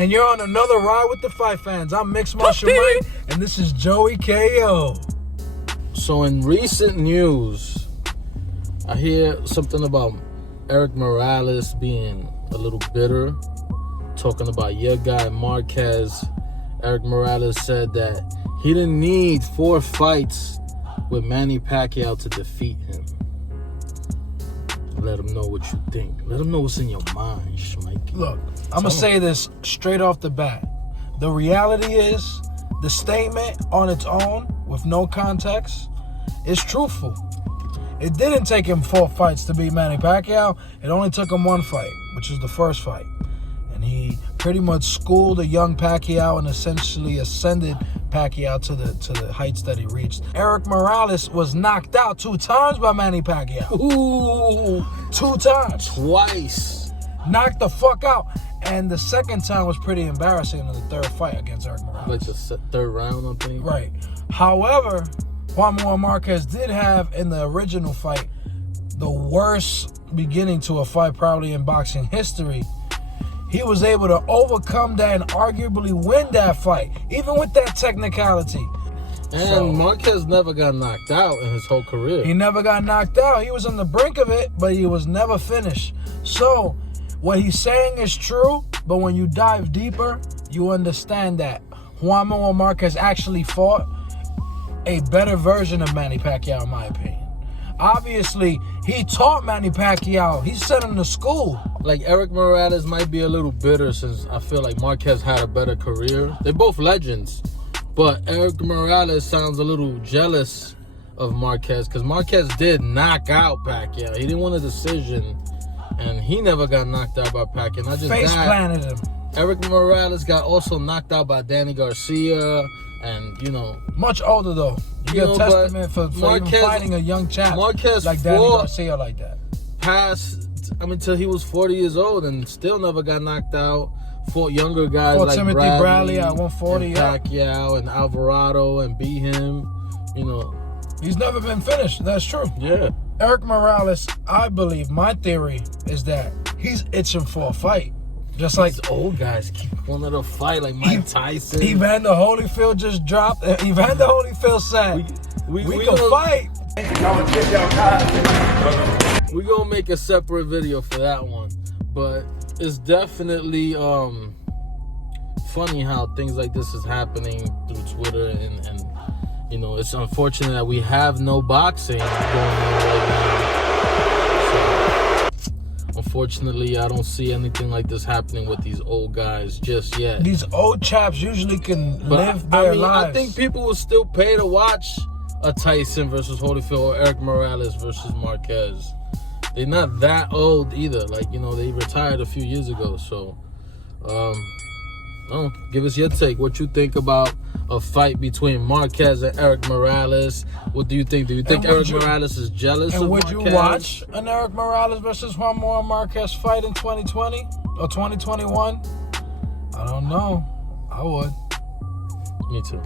And you're on another ride with the Fight Fans. I'm MixedMartialMike, and this is Joey KO. So in recent news, I hear something about Erik Morales being a little bitter, talking about your guy Marquez. Erik Morales said that he didn't need 4 fights with Manny Pacquiao to defeat him. Let him know what you think. Let him know what's in your mind, Schmike. Look, I'm going to say this straight off the bat. The reality is, the statement on its own, with no context, is truthful. It didn't take him 4 fights to beat Manny Pacquiao. It only took him 1 fight, which is the first fight. And he pretty much schooled a young Pacquiao and essentially ascended Pacquiao to the heights that he reached. Erik Morales was knocked out 2 times by Manny Pacquiao. Ooh, 2 times. Twice. Knocked the fuck out. And the second time was pretty embarrassing in the 3rd fight against Erik Morales. Like the 3rd round, I think. Right. However, Juan Manuel Marquez did have, in the original fight, the worst beginning to a fight probably in boxing history. He was able to overcome that and arguably win that fight, even with that technicality. And Marquez never got knocked out in his whole career. He never got knocked out. He was on the brink of it, but he was never finished. So, what he's saying is true, but when you dive deeper, you understand that Juan Manuel Marquez actually fought a better version of Manny Pacquiao, in my opinion. Obviously, he taught Manny Pacquiao. He sent him to school. Like, Erik Morales might be a little bitter since I feel like Marquez had a better career. They're both legends. But Erik Morales sounds a little jealous of Marquez because Marquez did knock out Pacquiao. He didn't win a decision, and he never got knocked out by Pacquiao. Not just Face planted him. Erik Morales got also knocked out by Danny Garcia, and, you know... Much older, though. You get a testament for even fighting a young chap Marquez like Danny Garcia like that. Till he was 40 years old and still never got knocked out. Fought younger guys like Timothy Bradley at 140, and Pacquiao and Alvarado and beat him. You know, he's never been finished. That's true. Yeah. Erik Morales, I believe, my theory is that he's itching for a fight. Just like these old guys keep wanting to fight, like Mike Tyson. Evander Holyfield just dropped. Evander Holyfield said, we can fight. We're going to make a separate video for that one. But it's definitely funny how things like this is happening through Twitter. And you know, it's unfortunate that we have no boxing going on right now. Unfortunately, I don't see anything like this happening with these old guys just yet. These old chaps usually can live their lives. I think people will still pay to watch a Tyson versus Holyfield or Erik Morales versus Marquez. They're not that old either. Like, you know, they retired a few years ago. So, give us your take. What you think about a fight between Marquez and Erik Morales? What do you think? Do you think Erik Morales is jealous of Marquez? And would you watch an Erik Morales versus Juan Manuel Marquez fight in 2020 or 2021? I don't know. I would. Me too.